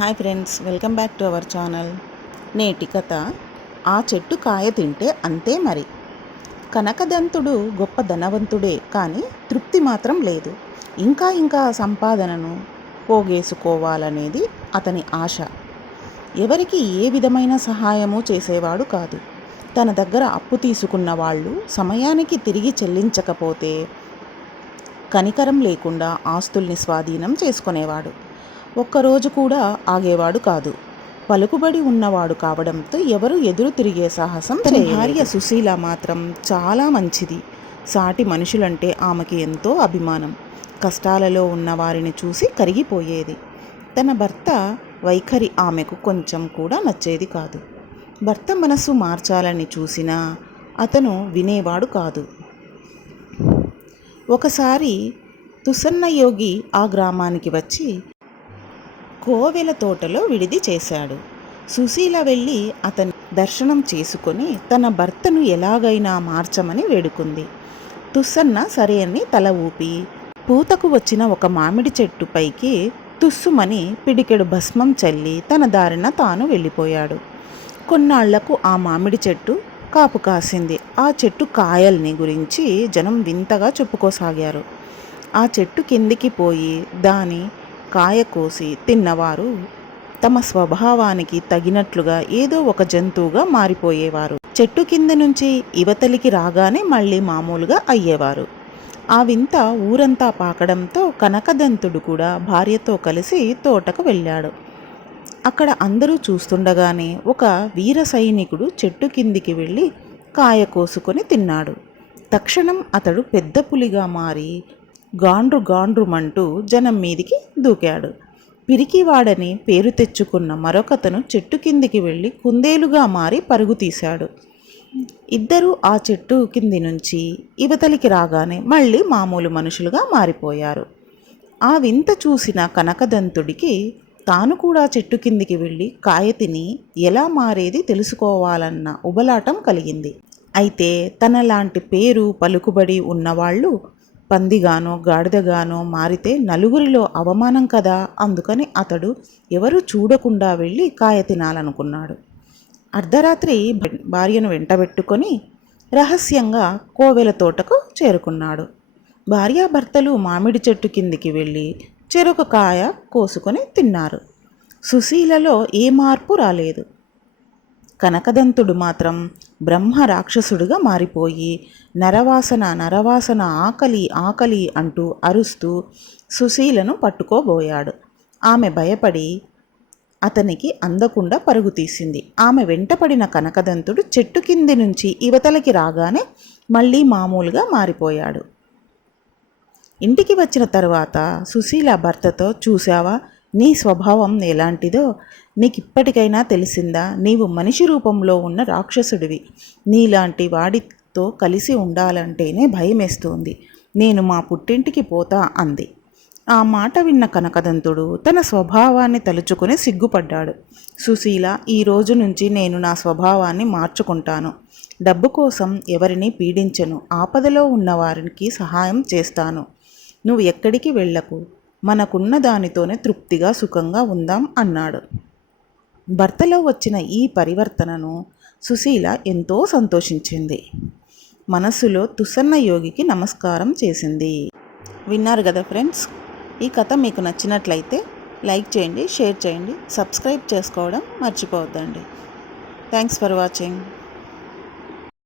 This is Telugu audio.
Hi friends welcome back to our channel నేటి కథ ఆ చెట్టు కాయ తింటే అంతే మరి. కనకదంతుడు గొప్ప ధనవంతుడే కానీ తృప్తి మాత్రం లేదు. ఇంకా ఇంకా సంపాదనను పోగేసుకోవాలనేది అతని ఆశ. ఎవరికి ఏ విధమైన సహాయము చేసేవాడు కాదు. తన దగ్గర అప్పు తీసుకున్న వాళ్ళు సమయానికి తిరిగి చెల్లించకపోతే కనికరం లేకుండా ఆస్తుల్ని స్వాధీనం చేసుకునేవాడు. ఒక్కరోజు కూడా ఆగేవాడు కాదు. పలుకుబడి ఉన్నవాడు కావడంతో ఎవరు ఎదురు తిరిగే సాహసం తన భార్య సుశీల మాత్రం చాలా మంచిది. సాటి మనుషులంటే ఆమెకి ఎంతో అభిమానం. కష్టాలలో ఉన్న వారిని చూసి కరిగిపోయేది. తన భర్త వైఖరి ఆమెకు కొంచెం కూడా నచ్చేది కాదు. భర్త మనస్సు మార్చాలని చూసినా అతను వినేవాడు కాదు. ఒకసారి తుసన్న యోగి ఆ గ్రామానికి వచ్చి కోవెల తోటలో విడిది చేశాడు. సుశీల వెళ్ళి అతని దర్శనం చేసుకొని తన భర్తను ఎలాగైనా మార్చమని వేడుకుంది. తుస్సన్న సరే అని తల ఊపి పూతకు వచ్చిన ఒక మామిడి చెట్టు పైకి తుస్సుమని పిడికెడు భస్మం చల్లి తన దారిన తాను వెళ్ళిపోయాడు. కొన్నాళ్ళకు ఆ మామిడి చెట్టు కాపు కాసింది. ఆ చెట్టు కాయల్ని గురించి జనం వింతగా చెప్పుకోసాగారు. ఆ చెట్టు కిందికి పోయి దాని కాయ కోసి తిన్నవారు తమ స్వభావానికి తగినట్లుగా ఏదో ఒక జంతువుగా మారిపోయేవారు. చెట్టు కింద నుంచి యువతలికి రాగానే మళ్ళీ మామూలుగా అయ్యేవారు. ఆ వింత ఊరంతా పాకడంతో కనకదంతుడు కూడా భార్యతో కలిసి తోటకు వెళ్ళాడు. అక్కడ అందరూ చూస్తుండగానే ఒక వీర సైనికుడు చెట్టు కిందికి వెళ్ళి కాయ కోసుకొని తిన్నాడు. తక్షణం అతడు పెద్ద పులిగా మారి గాండ్రు గాండ్రుమంటూ జనం మీదికి దూకాడు. పిరికివాడని పేరు తెచ్చుకున్న మరొకతను చెట్టు కిందికి వెళ్ళి కుందేలుగా మారి పరుగు తీశాడు. ఇద్దరూ ఆ చెట్టు కింది నుంచి ఇవతలికి రాగానే మళ్ళీ మామూలు మనుషులుగా మారిపోయారు. ఆ వింత చూసిన కనకదంతుడికి తాను కూడా చెట్టు కిందికి వెళ్ళి కాయ తిని ఎలా మారేది తెలుసుకోవాలన్న ఉబలాటం కలిగింది. అయితే తనలాంటి పేరు పలుకుబడి ఉన్నవాళ్ళు పందిగానో గాడిదగానో మారితే నలుగురిలో అవమానం కదా? అందుకని అతడు ఎవరు చూడకుండా వెళ్ళి కాయ తినాలనుకున్నాడు. అర్ధరాత్రి భార్యను వెంటబెట్టుకొని రహస్యంగా కోవెల తోటకు చేరుకున్నాడు. భార్యాభర్తలు మామిడి చెట్టు కిందికి వెళ్ళి చెరొక కాయ కోసుకొని తిన్నారు. సుశీలలో ఏ మార్పు రాలేదు. కనకదంతుడు మాత్రం బ్రహ్మ రాక్షసుడుగా మారిపోయి నరవాసన నరవాసన ఆకలి ఆకలి అంటూ అరుస్తూ సుశీలను పట్టుకోబోయాడు. ఆమె భయపడి అతనికి అందకుండా పరుగు తీసింది. ఆమె వెంటపడిన కనకదంతుడు చెట్టు కింది నుంచి ఇవతలకి రాగానే మళ్ళీ మామూలుగా మారిపోయాడు. ఇంటికి వచ్చిన తరువాత సుశీల భర్తతో చూశావా? నీ స్వభావం ఎలాంటిదో నీకు ఇప్పటికైనా తెలిసిందా? నీవు మనిషి రూపంలో ఉన్న రాక్షసుడివి. నీలాంటి వాడితో కలిసి ఉండాలంటేనే భయమేస్తోంది. నేను మా పుట్టింటికి పోతా అంది. ఆ మాట విన్న కనకదంతుడు తన స్వభావాన్ని తలుచుకుని సిగ్గుపడ్డాడు. సుశీల ఈ రోజు నుంచి నేను నా స్వభావాన్ని మార్చుకుంటాను. డబ్బు కోసం ఎవరిని పీడించను. ఆపదలో ఉన్న వారికి సహాయం చేస్తాను. నువ్వు ఎక్కడికి వెళ్ళకు. మనకున్న దానితోనే తృప్తిగా సుఖంగా ఉందాం అన్నాడు. భర్తలో వచ్చిన ఈ పరివర్తనను సుశీల ఎంతో సంతోషించింది. మనస్సులో తుసన్న యోగికి నమస్కారం చేసింది. విన్నారు కదా ఫ్రెండ్స్? ఈ కథ మీకు నచ్చినట్లయితే లైక్ చేయండి షేర్ చేయండి సబ్స్క్రైబ్ చేసుకోవడం మర్చిపోవద్దండి. Thanks for watching.